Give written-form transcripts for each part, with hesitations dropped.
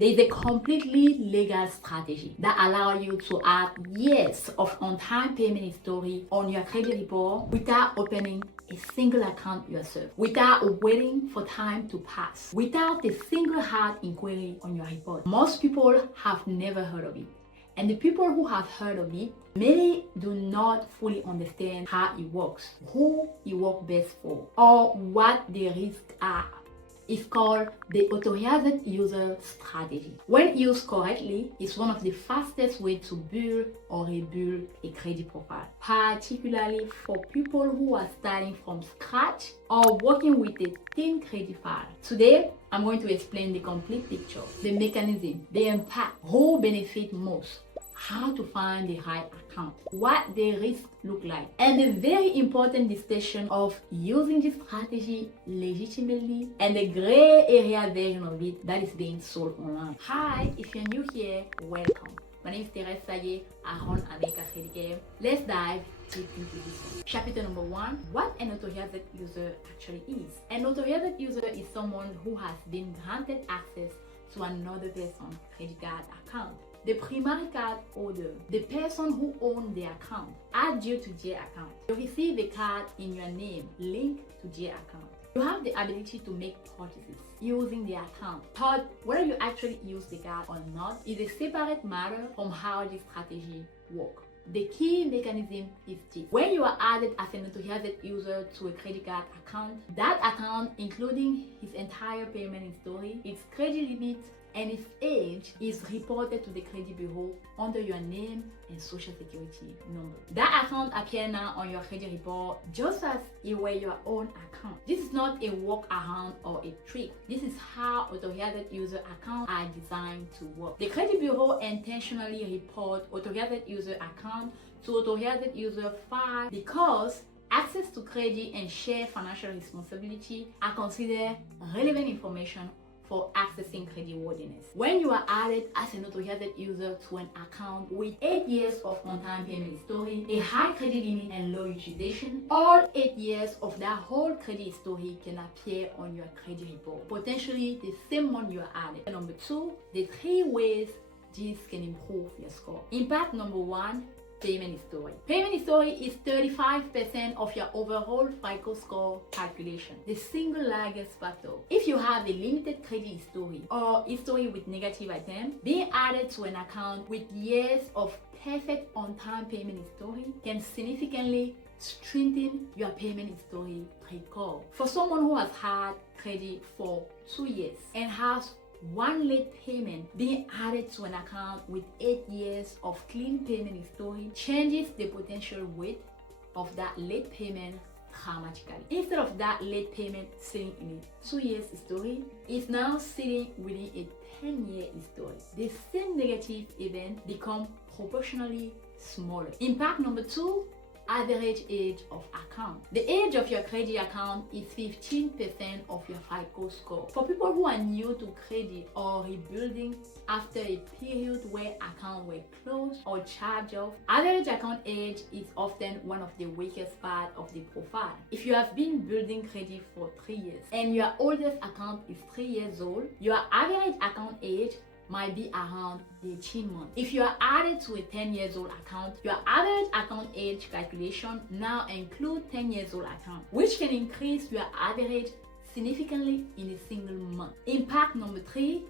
There is a completely legal strategy that allows you to add years of on-time payment history on your credit report without opening a single account yourself, without waiting for time to pass, without a single hard inquiry on your report. Most people have never heard of it. And the people who have heard of it may do not fully understand how it works, who it works best for, or what the risks are. It's called the Authorized User Strategy. When used correctly, it's one of the fastest ways to build or rebuild a credit profile, particularly for people who are starting from scratch or working with a thin credit file. Today, I'm going to explain the complete picture, the mechanism, the impact, who benefits most, how to find the right account, what the risks look like, and the very important distinction of using this strategy legitimately and the gray area version of it that is being sold online. Hi, if you're new here, welcome. My name is Therese Tsague. I run America Credit Care. Let's dive deep into this one. Chapter number 1, what an authorized user actually is. An authorized user is someone who has been granted access to another person's credit card account. The primary card holder, the person who owns the account, adds you to their account. You receive a card in your name linked to their account. You have the ability to make purchases using the account. But whether you actually use the card or not is a separate matter from how this strategy works. The key mechanism is this. When you are added as an authorized user to a credit card account, that account, including his entire payment history, its credit limit, and its age, is reported to the credit bureau under your name and social security number. That account appears now on your credit report just as it were your own account. This is not a workaround or a trick. This is how authorized user accounts are designed to work. The credit bureau intentionally report authorized user account to authorized user file because access to credit and shared financial responsibility are considered relevant information for accessing creditworthiness. When you are added as an authorized user to an account with 8 years of on-time payment history, a high credit limit and low utilization, all 8 years of that whole credit history can appear on your credit report, potentially the same month you are added. Number 2, the 3 ways this can improve your score. Impact number 1, payment history. Payment history is 35% of your overall FICO score calculation, the single largest factor. If you have a limited credit history or history with negative items, being added to an account with years of perfect on-time payment history can significantly strengthen your payment history record. For someone who has had credit for 2 years and has 1 late payment, being added to an account with 8 years of clean payment history changes the potential weight of that late payment dramatically. Instead of that late payment sitting in a 2 years history, it's now sitting within a 10-year history. The same negative event become proportionally smaller. Impact number 2, average age of account. The age of your credit account is 15% of your FICO score. For people who are new to credit or rebuilding after a period where accounts were closed or charged off, average account age is often one of the weakest parts of the profile. If you have been building credit for 3 years and your oldest account is 3 years old, your average account age might be around 18 months. If you are added to a 10 years old account, your average account age calculation now includes 10 years old account, which can increase your average significantly in a single month. Impact number 3,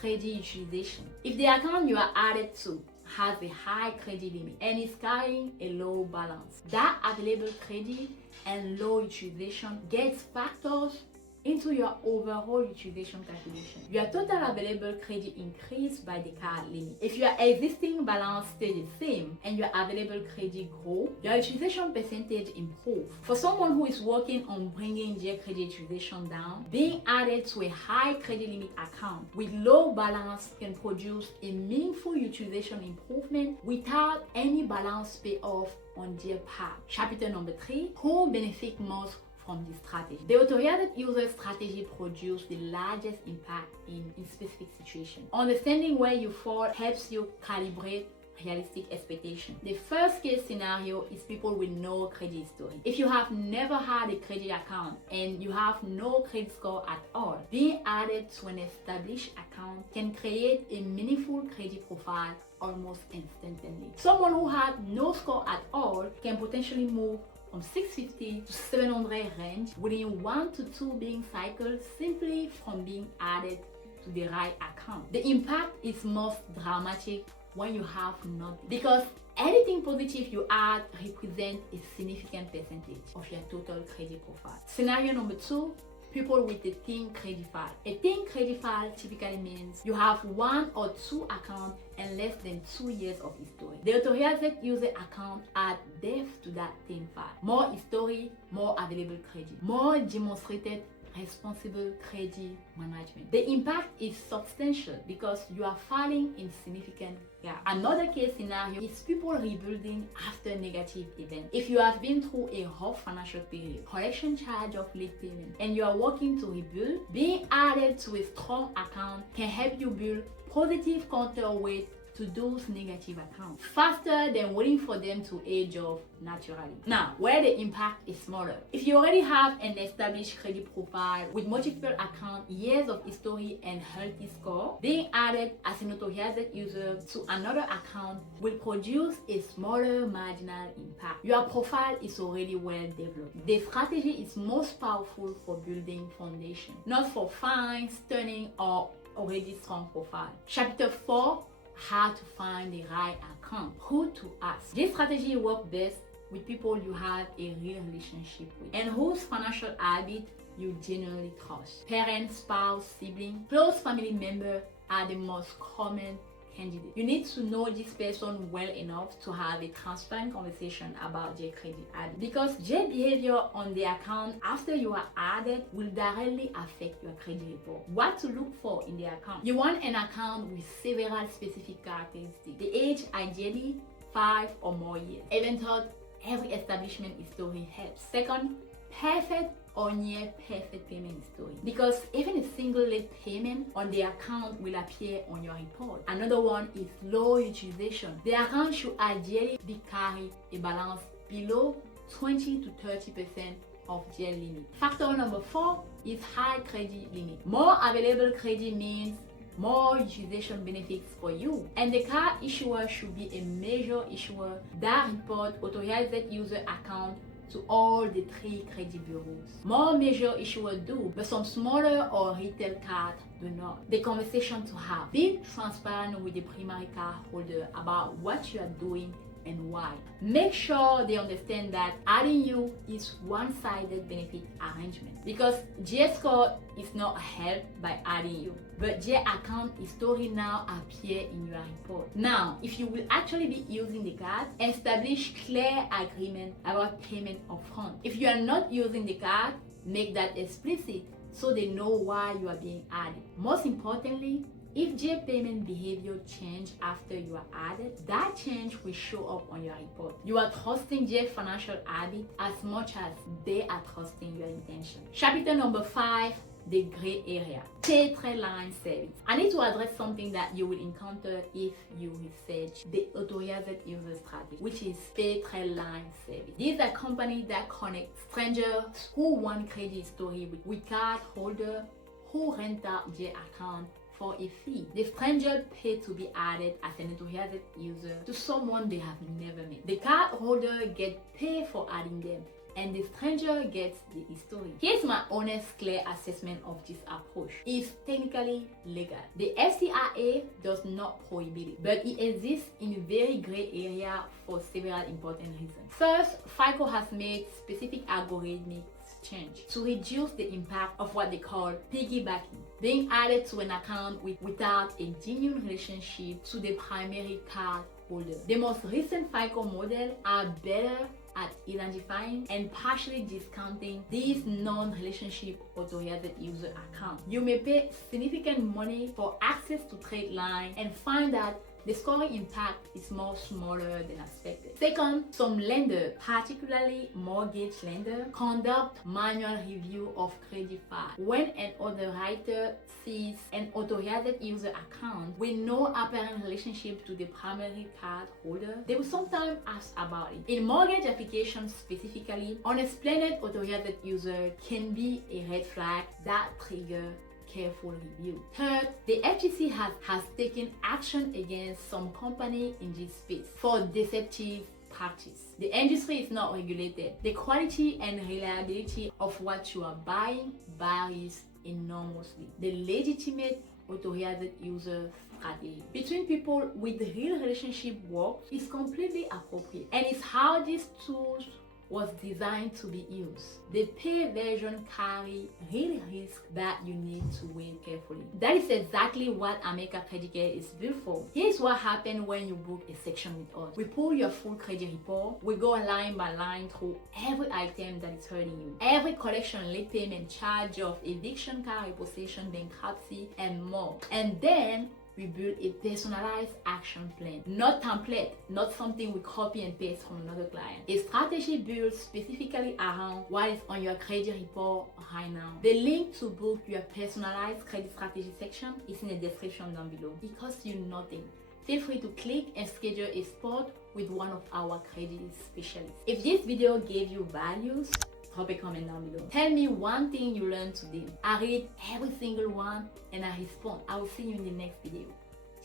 credit utilization. If the account you are added to has a high credit limit and is carrying a low balance, that available credit and low utilization gets factors into your overall utilization calculation. Your total available credit increased by the card limit. If your existing balance stays the same and your available credit grows, your utilization percentage improves. For someone who is working on bringing their credit utilization down, being added to a high credit limit account with low balance can produce a meaningful utilization improvement without any balance payoff on their part. Chapter number 3, who benefits most from this strategy. The authorized user strategy produces the largest impact in specific situations. Understanding where you fall helps you calibrate realistic expectation. The first case scenario is people with no credit history. If you have never had a credit account and you have no credit score at all, being added to an established account can create a meaningful credit profile almost instantly. Someone who had no score at all can potentially move from 650 to 700 range within 1 to 2 billing cycles simply from being added to the right account. The impact is most dramatic when you have nothing, because anything positive you add represents a significant percentage of your total credit profile. Scenario number 2, people with a thin credit file. A thin credit file typically means you have 1 or 2 accounts and less than 2 years of history. The authorized user account adds depth to that thin file. More history, more available credit, more demonstrated responsible credit management. The impact is substantial because you are filing in significant gap. Another case scenario is people rebuilding after negative events. If you have been through a rough financial period, collection charge of late payment, and you are working to rebuild, being added to a strong account can help you build positive counterweight to those negative accounts faster than waiting for them to age off naturally. Now, where the impact is smaller. If you already have an established credit profile with multiple accounts, years of history, and healthy score, being added as an authorized user to another account will produce a smaller marginal impact. Your profile is already well developed. The strategy is most powerful for building foundation, not for fine, stunning, or already strong profile. Chapter 4, how to find the right account, who to ask. This strategy works best with people you have a real relationship with and whose financial habit you genuinely trust. Parents, spouse, sibling, close family member are the most common candidate. You need to know this person well enough to have a transparent conversation about their credit habit, because their behavior on the account after you are added will directly affect your credit report. What to look for in the account. You want an account with several specific characteristics. The age, ideally 5 or more years. Even though every establishment history helps. Second, perfect or near perfect payment history, because even a single late payment on the account will appear on your report. Another one is low utilization. The account should ideally be carry a balance below 20 to 30% of GL limit. Factor number 4 is high credit limit. More available credit means more utilization benefits for you, and the card issuer should be a major issuer that report authorized user account to all the 3 credit bureaus. More major issuers do, but some smaller or retail cards do not. The conversation to have. Be transparent with the primary card holder about what you are doing and why. Make sure they understand that adding you is one-sided benefit arrangement, because GS score is not helped by adding you, but their account history now appear in your report. Now, if you will actually be using the card, establish clear agreement about payment upfront. If you are not using the card, make that explicit so they know why you are being added. Most importantly, if their payment behavior change after you are added, that change will show up on your report. You are trusting their financial habit as much as they are trusting your intention. Chapter number 5, the gray area. Paid Tradelines service. I need to address something that you will encounter if you research the Authorized User Strategy, which is Paid Tradelines service. These are companies that connect strangers who want credit history with card holder who rent out their account for a fee. The stranger paid to be added as an authorized user to someone they have never met. The card holder gets paid for adding them, and the stranger gets the history. Here's my honest, clear assessment of this approach. It's technically legal. The FCRA does not prohibit it, but it exists in a very gray area for several important reasons. First, FICO has made specific algorithmic change to reduce the impact of what they call piggybacking, being added to an account without a genuine relationship to the primary card holder. The most recent FICO models are better at identifying and partially discounting these non-relationship authorized user accounts. You may pay significant money for access to trade line and find that the scoring impact is more smaller than expected. Second, some lenders, particularly mortgage lenders, conduct manual review of credit file. When an underwriter sees an authorized user account with no apparent relationship to the primary card holder, they will sometimes ask about it. In mortgage applications specifically, unexplained authorized user can be a red flag that triggers careful review. Third, the FTC has taken action against some companies in this space for deceptive practice. The industry is not regulated. The quality and reliability of what you are buying varies enormously. The legitimate authorized user strategy between people with real relationship work is completely appropriate, and it's how these tools was designed to be used. The paid version carry real risk that you need to weigh carefully. That is exactly what America Credit Care is built for. Here's what happens when you book a section with us. We pull your full credit report. We go line by line through every item that is hurting you. Every collection, late payment, charge off, eviction, car repossession, bankruptcy, and more. And then we build a personalized action plan, not template, not something we copy and paste from another client. A strategy built specifically around what is on your credit report right now. The link to book your personalized credit strategy section is in the description down below. It costs you nothing. Feel free to click and schedule a spot with one of our credit specialists. If this video gave you values, drop a comment down below. Tell me one thing you learned today. I read every single one and I respond. I will see you in the next video.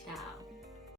Ciao.